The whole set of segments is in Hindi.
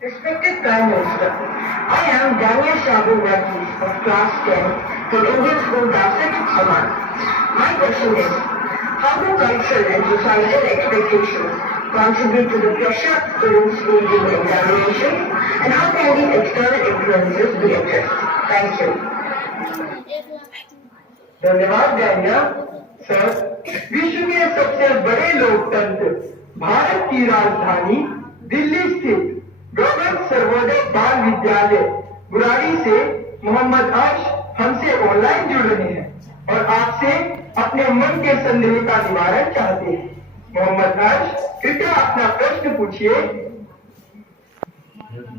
Respected Prime Minister, I am Dania Shabu Varghese of Class 10 in Indian School Dasar, Oman. My question is, how do cultural and societal expectations contribute to the pressure students feel in the examination, and how can these external influences be addressed? Thank you. धन्यवाद दानिया सर। विश्व के सबसे बड़े लोकतंत्र भारत की राजधानी दिल्ली स्थित गवर्नमेंट सर्वोदय बाल विद्यालय बुराड़ी से मोहम्मद अर्श हमसे ऑनलाइन जुड़ रहे हैं और आपसे अपने मन के संदेह का निवारण चाहते हैं। मोहम्मद अर्श, कृपया अपना प्रश्न पूछिए।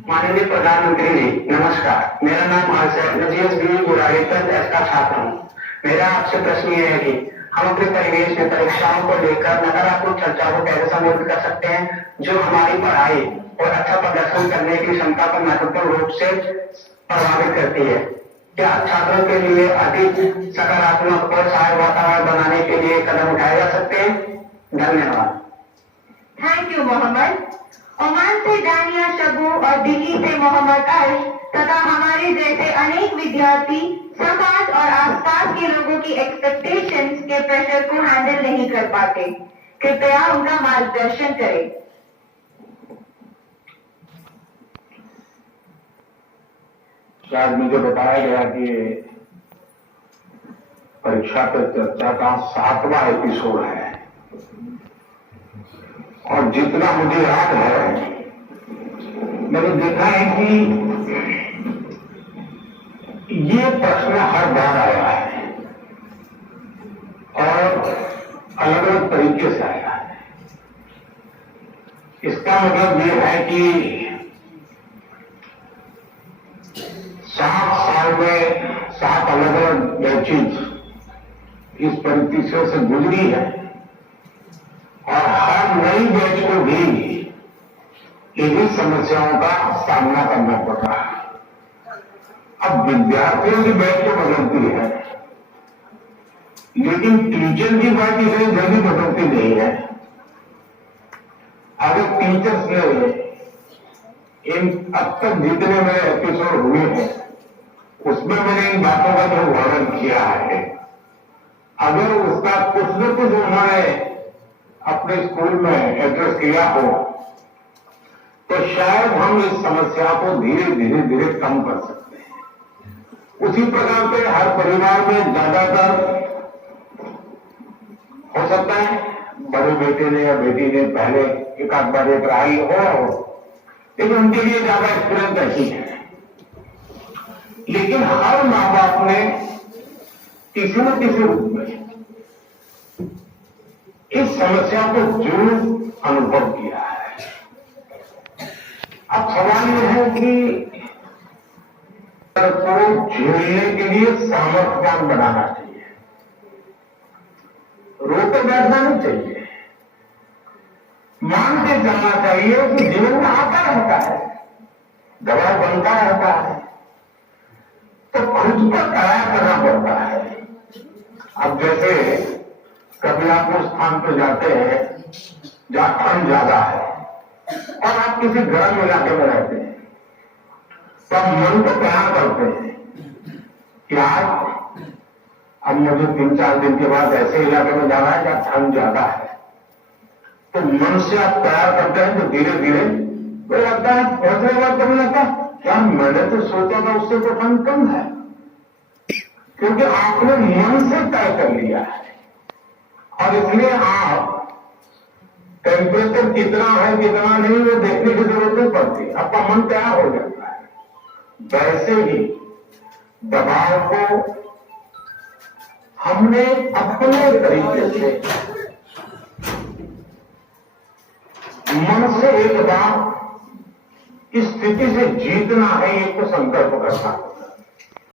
माननीय प्रधानमंत्री जी नमस्कार, मेरा नाम हर्ष है, मैं जीएसबी बुराड़ी एस का छात्र हूँ। मेरा आपसे प्रश्न ये है कि हम अपने परिवेश में परीक्षाओं को लेकर नकारात्मक चर्चा को कैसे संबोधित कर सकते हैं जो हमारी पढ़ाई और अच्छा प्रदर्शन करने की क्षमता को महत्वपूर्ण रूप से प्रभावित करती है। क्या छात्रों के लिए अधिक सकारात्मक और सहायक वातावरण बनाने के लिए कदम उठाए जा सकते हैं? धन्यवाद। Thank you Mohammad. ओमान से दानिया शबू और दिल्ली से मोहम्मद अर्श तथा हमारे जैसे अनेक विद्यार्थी समाज और आसपास के लोगों की एक्सपेक्टेशंस के प्रेशर को हैंडल नहीं कर पाते। कृपया उनका मार्गदर्शन करें। शायद मुझे बताया गया कि परीक्षा पर चर्चा का 7वां एपिसोड है और जितना मुझे याद है मैंने देखा है कि ये प्रश्न हर बार आया है और अलग अलग तरीके से आया है। इसका मतलब ये है कि 7 साल में 7 अलग अलग बैचेज इस परिस्थितियों से गुजरी है और हर नई बैच को भी इन्हीं समस्याओं का सामना करना पड़ रहा है। अब विद्यार्थियों की बैच तो बदलती है लेकिन टीचर की बैच इतनी जल्दी बदलती नहीं है। अगर टीचर्स ने इन अब तक जितने मेरे एपिसोड हुए हैं उसमें मैंने इन बातों का जो वर्णन किया है, अगर उसका कुछ न कुछ उन्होंने अपने स्कूल में एड्रेस किया हो तो शायद हम इस समस्या को धीरे धीरे कम कर सकते हैं। उसी प्रकार से हर परिवार में ज्यादातर हो सकता है बड़े बेटे ने या बेटी ने पहले एक आध बार एक पढ़ाई हो लेकिन उनके लिए ज्यादा एक्सपीरियंस नहीं है। लेकिन हर माँ बाप ने किसी न किसी रूप में इस समस्या को जरूर अनुभव किया है। अब सवाल यह है कि को झेलने के लिए सामर्थ्यवान बनाना चाहिए, रोते बैठना नहीं चाहिए। मान के चलना चाहिए कि जीवन में आता रहता है, दबाव बनता रहता है तो खुद पर तैयार करना पड़ता है। अब जैसे कभी आप उस स्थान पर जाते हैं जहां ठंड ज्यादा है और आप किसी गर्म इलाके में रहते हैं तब मन को तैयार करते हैं कि आज अब मुझे 3-4 दिन के बाद ऐसे इलाके में जाना है जहां ठंड ज्यादा है। तो मन से आप तैयार करते हैं तो धीरे धीरे तो लगता है पहुंचने बाद कभी लगता है यार मैंने तो सोचा था उससे तो ठंड कम है, क्योंकि आपने मन से तय कर लिया है। और इसलिए आप टेम्परेचर कितना है कितना नहीं वो देखने की जरूरत नहीं पड़ती, आपका मन तैयार हो जाता है। वैसे ही दबाव को हमने अपने तरीके से मन से एक बार इस स्थिति से जीतना है, एक तो संकल्प करना है।